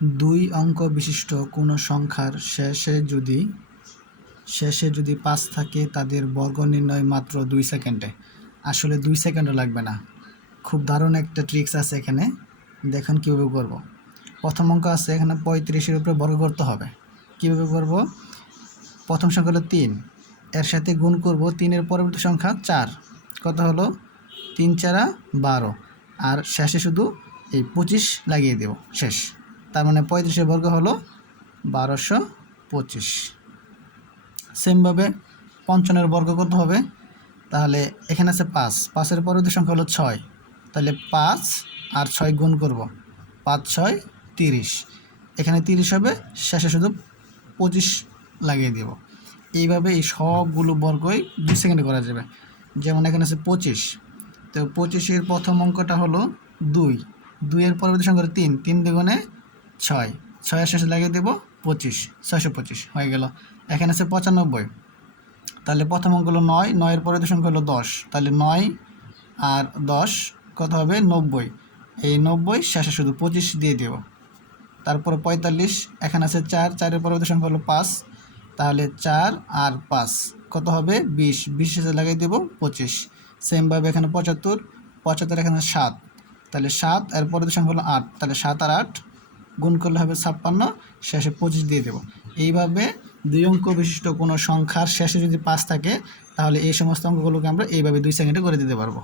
দুই অঙ্ক বিশিষ্ট কোনো সংখ্যার শেষে যদি 5 থাকে তাদের বর্গ নির্ণয় মাত্র 2 সেকেন্ডে। আসলে 2 সেকেন্ডও লাগবে না, খুব দারুণ একটা ট্রিক্স আছে এখানে। দেখুন কীভাবে করব। প্রথম অঙ্ক আছে এখানে 35-এর উপরে বর্গ করতে হবে। কীভাবে করব? প্রথম সংখ্যা হলো 3, এর সাথে গুণ করব 3-এর পরবর্তী সংখ্যা 4। কত হলো? 3 4 12, আর শেষে শুধু এই 25 লাগিয়ে দেব শেষ। তার মানে 35-এর বর্গ হলো 1225। সেমভাবে 55-এর বর্গ কত হবে? তাহলে এখানে আছে 5, 5-এর পরবর্তী সংখ্যা হলো 6, তাহলে 5 আর 6 গুণ করব, 5 6 30, এখানে 30 হবে, শেষে শুধু 25 লাগিয়ে দেব। এইভাবে এই সবগুলো বর্গই 2 সেকেন্ডে করা যাবে। যেমন এখানে আছে 25, তো 25-এর প্রথম অঙ্কটা হলো 2, 2-এর পরবর্তী সংখ্যা হলো 3, 3 দুগুণে 6, 6-এর শেষে লাগিয়ে দেব 25, 625 হয়ে গেল। এখানে আছে 95, তাহলে প্রথম অঙ্ক হলো 9, 9-এর পরবর্তী সংখ্যা হলো 10, তাহলে 9 আর 10 কত হবে? 90, এই 90 শেষে শুধু 25 দিয়ে দেব। তারপরে 45, এখানে আছে 4, 4-এর পরবর্তী সংখ্যা হলো 5, তাহলে 4 আর 5 কত হবে? 20, 20 শেষে লাগিয়ে দেব 25। সেমভাবে এখানে 75, 75 এখানে 7, তাহলে 7 এর পরবর্তী সংখ্যা হলো 8, তাহলে 7 আর 8 গুণ করলে হবে 56, শেষে 25 দিয়ে দেব। এইভাবে দুই অঙ্ক বিশিষ্ট কোনো সংখ্যার শেষে যদি 5 থাকে তাহলে এই সমস্ত অঙ্কগুলোকে আমরা এইভাবে 2 সেকেন্ডে করে দিতে পারবো।